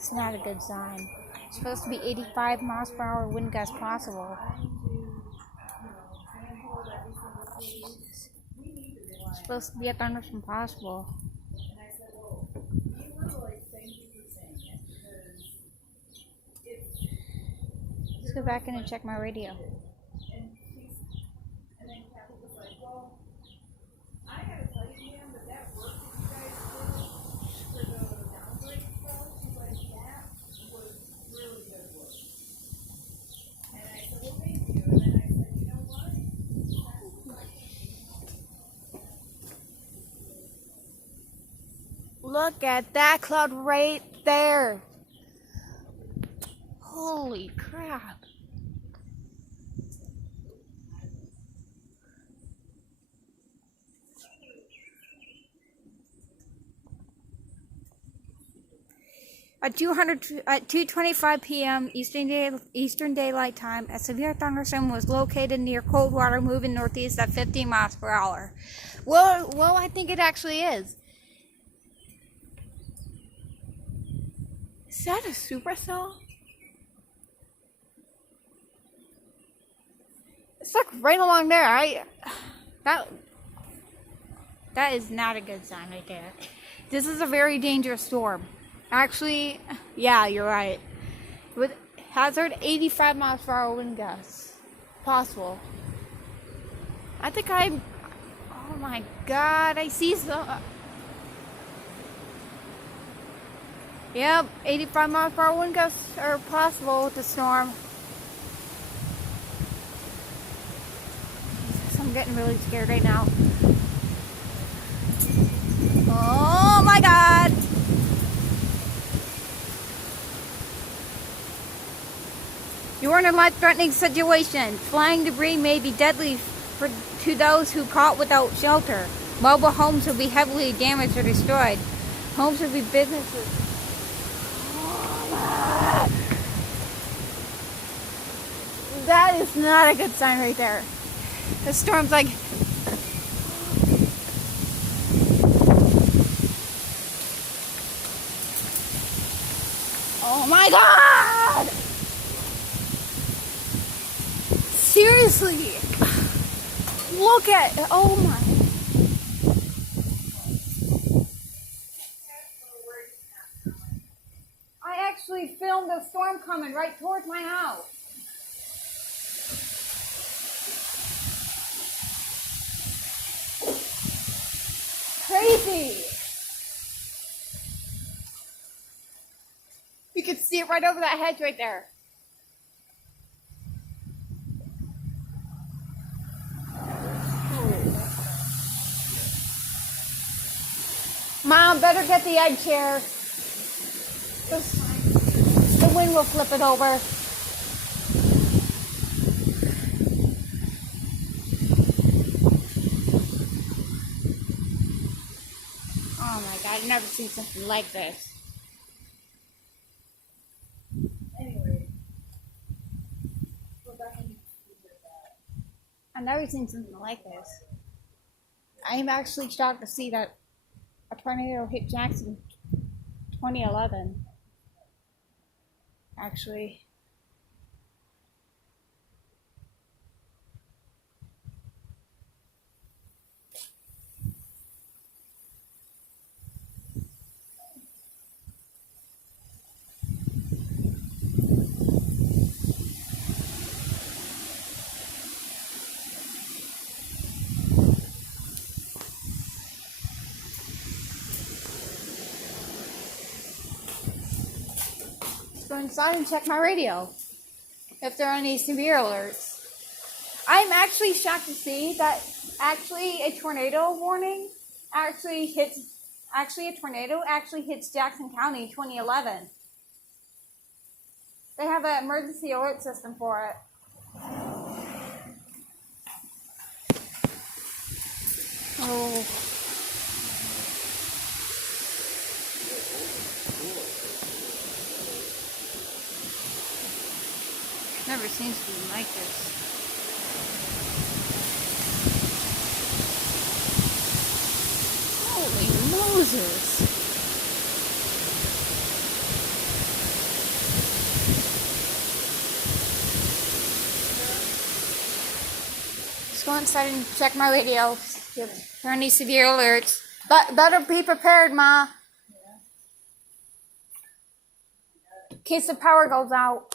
It's not a good sign. It's supposed to be 85 miles per hour wind gust possible. It's supposed to be a thunderstorm possible. Let's go back in and check my radio. Look at that cloud right there. Holy crap. At 2:25 p.m. Eastern Daylight Time, a severe thunderstorm was located near Coldwater, moving northeast at 15 miles per hour. Well, I think it actually is. Is that a supercell? It's like right along there. That is not a good sign right there. This is a very dangerous storm. Actually, yeah, you're right. With hazard 85 miles per hour wind gusts possible. I think oh my god, I see some. Yep, 85 miles per hour wind gusts are possible with the storm. I'm getting really scared right now. Oh my god! You are in a life-threatening situation. Flying debris may be deadly to those who caught without shelter. Mobile homes will be heavily damaged or destroyed. Homes will be businesses. That is not a good sign right there. The storm's like... Oh my god! Seriously! Look at... Oh my... I actually filmed a storm coming right towards my house. Crazy! You can see it right over that hedge right there. Mom, better get the egg chair. The wind will flip it over. Oh my god, I've never seen something like this. Anyway, I've never seen something like this. I am actually shocked to see that a tornado hit Jackson 2011. Actually. Go inside and check my radio if there are any severe alerts. I'm actually shocked to see that a tornado warning actually hits Jackson County 2011. They have an emergency alert system for it. Oh. Never seen something like this. Holy Moses! go inside and check my radio. If there are any severe alerts. But better be prepared, Ma. In case the power goes out.